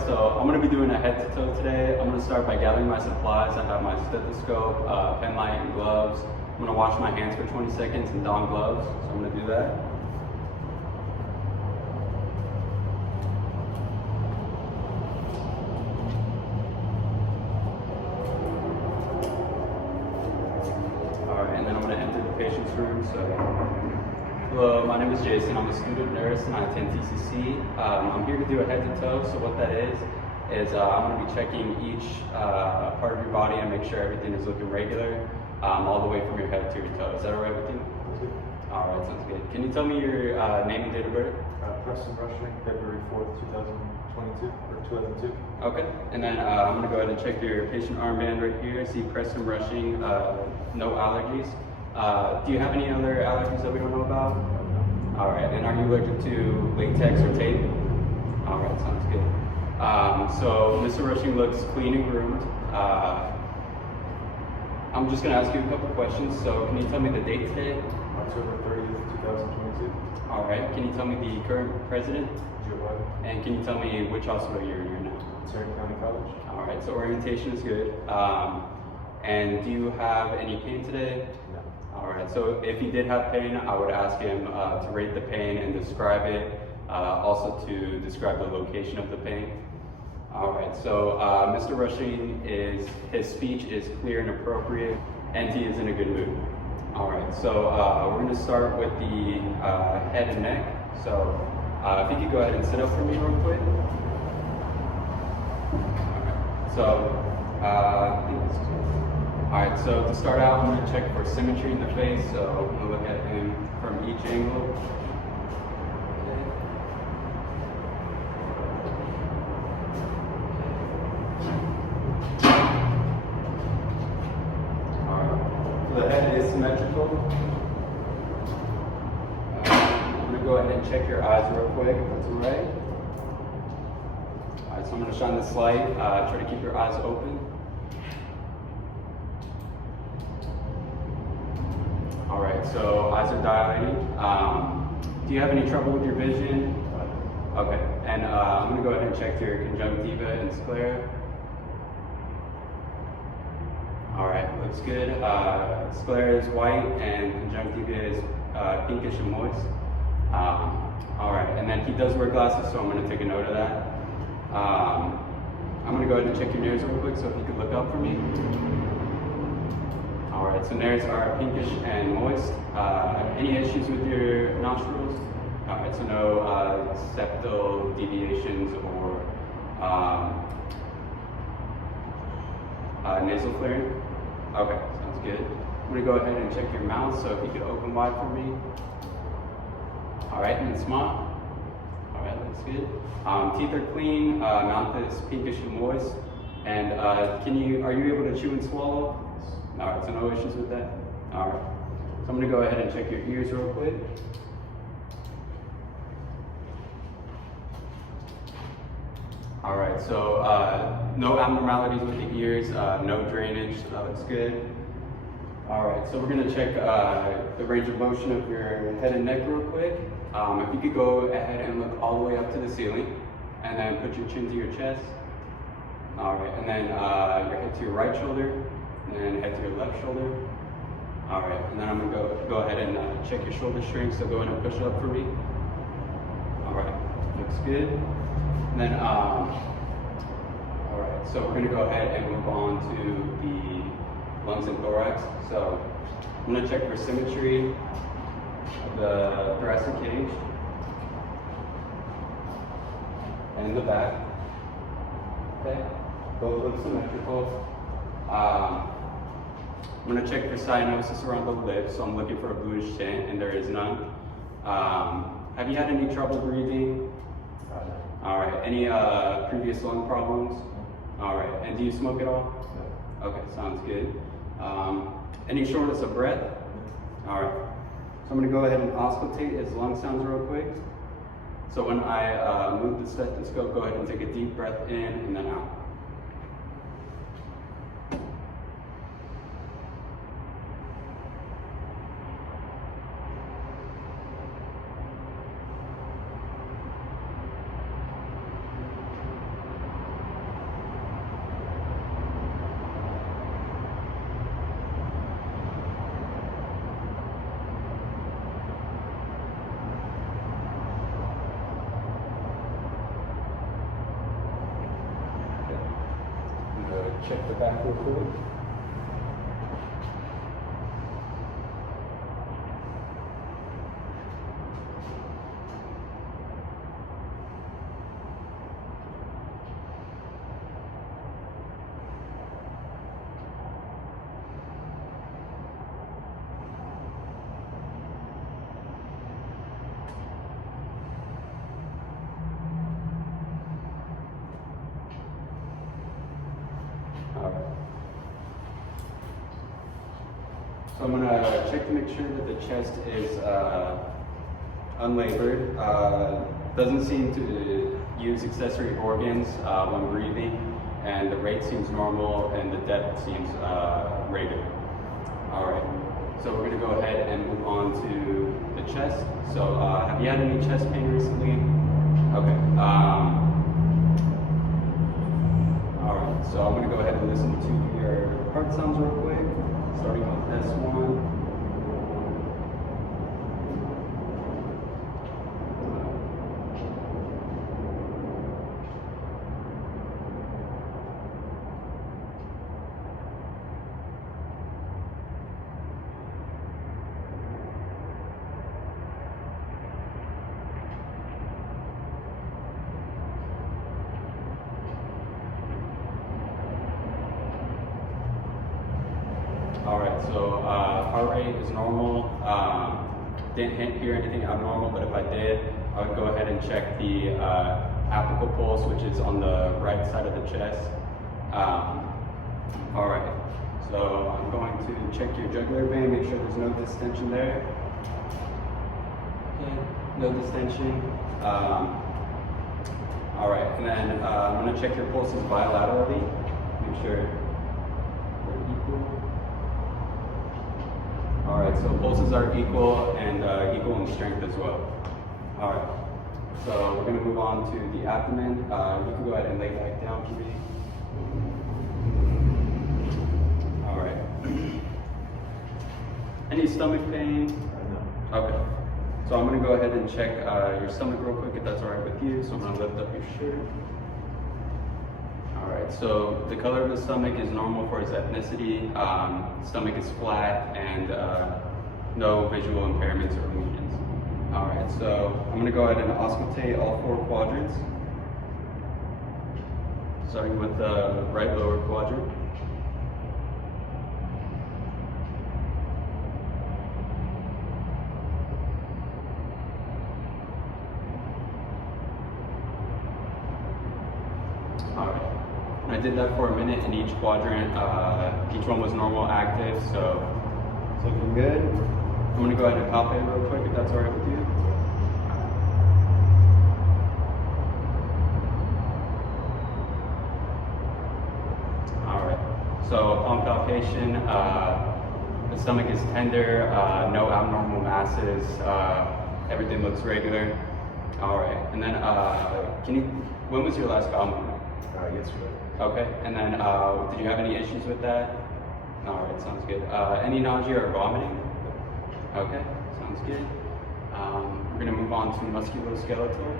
Alright, so I'm going to be doing a head to toe today. I'm going to start by gathering my supplies. I have my stethoscope, pen light, and gloves. I'm going to wash my hands for 20 seconds and don gloves, so I'm going to do that. Alright, and then I'm going to enter the patient's room. So, hello, my name is Jason. I'm a student nurse and I attend TCC. I'm here to do a head to toe. So what that is I'm going to be checking each part of your body and make sure everything is looking regular, all the way from your head to your toe. Is that all right with you? All right, sounds good. Can you tell me your name and date of birth? Preston Rushing, February 4th, 2022, or 2002. Okay, and then I'm going to go ahead and check your patient armband right here. I see Preston Rushing, no allergies. Do you have any other allergies that we don't know about? All right, and are you allergic to latex or tape? All right, sounds good. So Mr. Rushing looks clean and groomed. I'm just going to ask you a couple questions. So can you tell me the date today? October 30th, 2022. All right, can you tell me the current president? Joe Biden. And can you tell me which hospital you're in now? Tarrant County College. All right, so orientation is good. And do you have any pain today? No. All right, so if he did have pain, I would ask him to rate the pain and describe it, also to describe the location of the pain. All right, so Mr. Rushing his speech is clear and appropriate, and he is in a good mood. All right, so we're gonna start with the head and neck. So if you could go ahead and sit up for me real quick. All right, so I think that's good. All right, so to start out, I'm gonna check for symmetry in the face. So I'm gonna look at him from each angle. The head is symmetrical. I'm going to go ahead and check your eyes real quick, if that's all right. All right, so I'm going to shine this light. Try to keep your eyes open. All right, so eyes are dilating. Do you have any trouble with your vision? Okay, and I'm going to go ahead and check your conjunctiva and sclera. All right, looks good. Sclera is white and conjunctiva is pinkish and moist. All right, and then he does wear glasses, so I'm going to take a note of that. I'm going to go ahead and check your nares real quick, so if you could look up for me. All right, so nares are pinkish and moist. Any issues with your nostrils? All right, so no septal deviations or nasal flaring? Okay, sounds good. I'm gonna go ahead and check your mouth, so if you could open wide for me. All right, and then smile. All right, looks good. Teeth are clean, mouth is pinkish and moist. And are you able to chew and swallow? All right, so no issues with that? All right, so I'm gonna go ahead and check your ears real quick. All right, so no abnormalities with the ears, no drainage, so that looks good. All right, so we're gonna check the range of motion of your head and neck real quick. If you could go ahead and look all the way up to the ceiling, and then put your chin to your chest. All right, and then your head to your right shoulder, and then head to your left shoulder. All right, and then I'm gonna go ahead and check your shoulder strength, so go ahead and push it up for me. All right, looks good. And then, all right, so we're gonna go ahead and move on to the lungs and thorax. So I'm gonna check for symmetry of the thoracic cage and the back. Okay, both look symmetrical. I'm gonna check for cyanosis around the lips, so I'm looking for a bluish tint, and there is none. Have you had any trouble breathing? All right, any previous lung problems? All right, and do you smoke at all? No. Okay, sounds good. Any shortness of breath? All right, so I'm gonna go ahead and auscultate his lung sounds real quick. So when I move the stethoscope, go ahead and take a deep breath in and then out. Check the back real quick. Alright. So I'm gonna check to make sure that the chest is unlabored. Doesn't seem to use accessory organs when breathing, and the rate seems normal, and the depth seems regular. Alright. So we're gonna go ahead and move on to the chest. So have you had any chest pain recently? Okay. Alright, so I'm going to go ahead and listen to your heart sounds real quick, starting with S1. Alright, so heart rate is normal. Didn't hear anything abnormal, but if I did, I would go ahead and check the apical pulse, which is on the right side of the chest. Alright, so I'm going to check your jugular vein, make sure there's no distension there. Okay, no distension. Alright, and then I'm going to check your pulses bilaterally, make sure they're equal. Alright, so pulses are equal and equal in strength as well. Alright, so we're going to move on to the abdomen. You can go ahead and lay back down for me. Alright. Any stomach pain? No. Okay. So I'm going to go ahead and check your stomach real quick if that's alright with you. So I'm going to lift up your shirt. Alright, so the color of the stomach is normal for its ethnicity. Stomach is flat and no visual impairments or lesions. Alright, so I'm going to go ahead and auscultate all 4 quadrants. Starting with the right lower quadrant. Alright. I did that for a minute in each quadrant. Each one was normal active, so it's looking good. I'm going to go ahead and palpate real quick if that's alright with you. Alright, so upon palpation, the stomach is tender, no abnormal masses, everything looks regular. Alright, and then when was your last bowel movement? Yesterday. Okay, and then did you have any issues with that? Alright, sounds good. Any nausea or vomiting? Okay, sounds good. We're going to move on to musculoskeletal.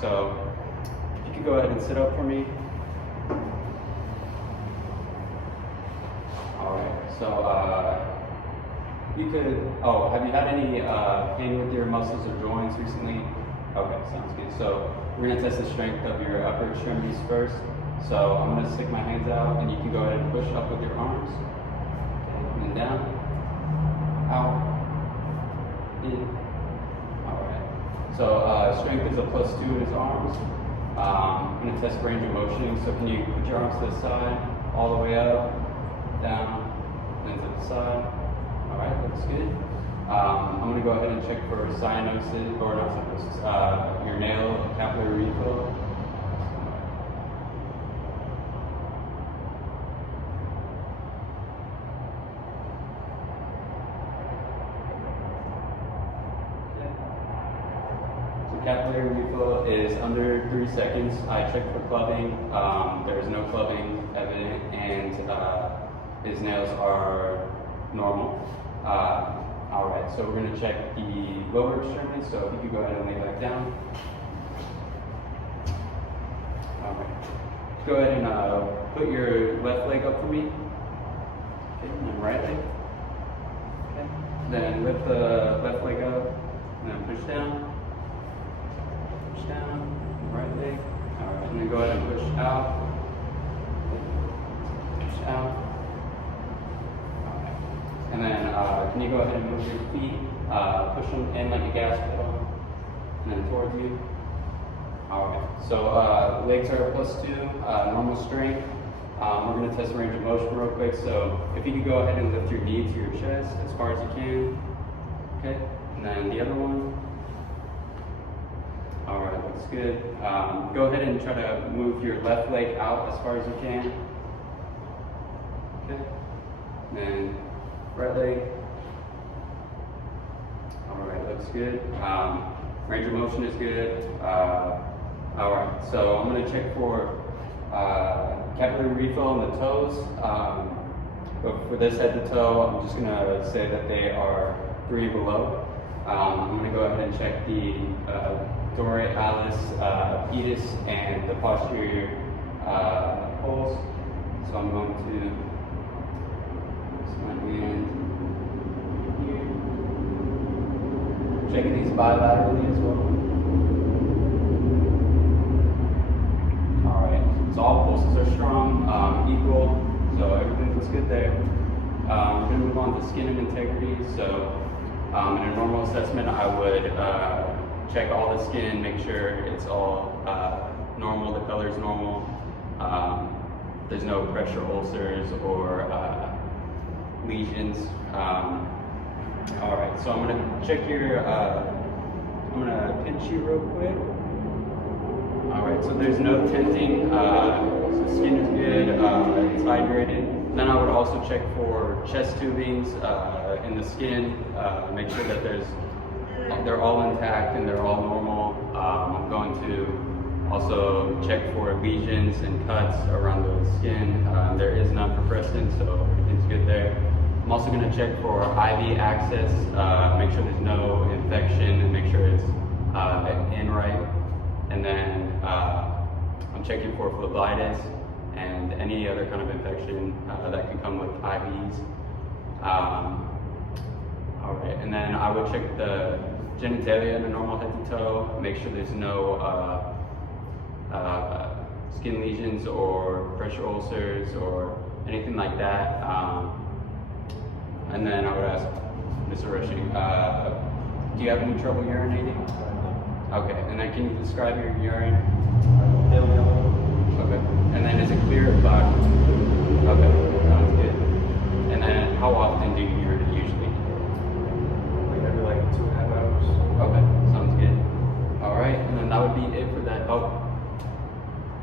So if you could go ahead and sit up for me. Alright, so you could, have you had any pain with your muscles or joints recently? Okay, sounds good. So we're going to test the strength of your upper extremities first. So I'm going to stick my hands out and you can go ahead and push up with your arms. Okay, and then down, out, in. Alright. So strength is a +2 in his arms. I'm going to test range of motion. So can you put your arms to the side, all the way up, down, then to the side. Alright, looks good. I'm going to go ahead and check for cyanosis, or not cyanosis, your nail capillary refill. Okay. So capillary refill is under 3 seconds. I checked for clubbing. There's no clubbing evident, and his nails are normal. Alright, so we're going to check the lower extremity, so if you could go ahead and lay back down. Alright, go ahead and put your left leg up for me. Okay, and then right leg. Okay. Then lift the left leg up, and then push down. Push down, right leg. All right, and then go ahead and push out. Push out. All right. And then can you go ahead and move your feet? Push them in like a gas pedal, and then towards you. All right. So legs are +2, normal strength. We're going to test range of motion real quick. So if you could go ahead and lift your knee to your chest as far as you can. Okay. And then the other one. All right, looks good. Go ahead and try to move your left leg out as far as you can. Okay. And then right leg. All right, looks good. Range of motion is good. All right, so I'm going to check for capillary refill in the toes. But for this head to toe, I'm just going to say that they are 3 below. I'm going to go ahead and check the dorsalis, pedis, and the posterior poles. So I'm going to use my hand here. Checking these bilaterally as well. So all pulses are strong, equal, so everything looks good there. We're going to move on to skin and integrity. So in a normal assessment, I would check all the skin, make sure it's all normal, the color's normal. There's no pressure ulcers or lesions. All right, so I'm going to check your, I'm going to pinch you real quick. All right, so there's no tenting, so skin is good, it's hydrated. Then I would also check for chest tubings in the skin, make sure that they're all intact and they're all normal. I'm going to also check for lesions and cuts around the skin. There is none for Preston, so everything's good there. I'm also going to check for IV access, make sure there's no infection and make sure it's in right. And then I'm checking for phlebitis and any other kind of infection that can come with IVs. All right, and then I would check the genitalia in a normal head to toe, make sure there's no skin lesions or pressure ulcers or anything like that. And then I would ask Mr. Rushing, do you have any trouble urinating? Okay, and then can you describe your urine? Pale yellow. Okay, and then is it clear or black? Okay, sounds good. And then how often do you urinate usually? Like every 2.5 hours. Okay, sounds good. All right, and then that would be it for that. Oh,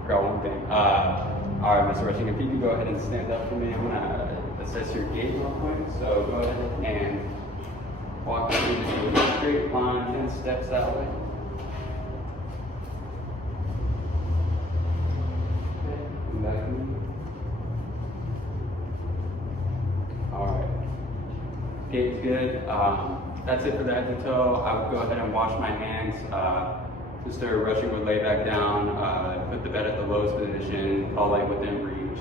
forgot one thing. All right, Mr. Rushing, if you could go ahead and stand up for me, I'm gonna assess your gait real quick. So go ahead and walk through a straight line, 10 steps that way. Alright. Gate's good. That's it for the head to toe. I would go ahead and wash my hands. Mr. Rushing would lay back down, put the bed at the lowest position, call light within reach,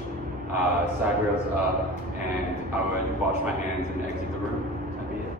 side rails up, and I would wash my hands and exit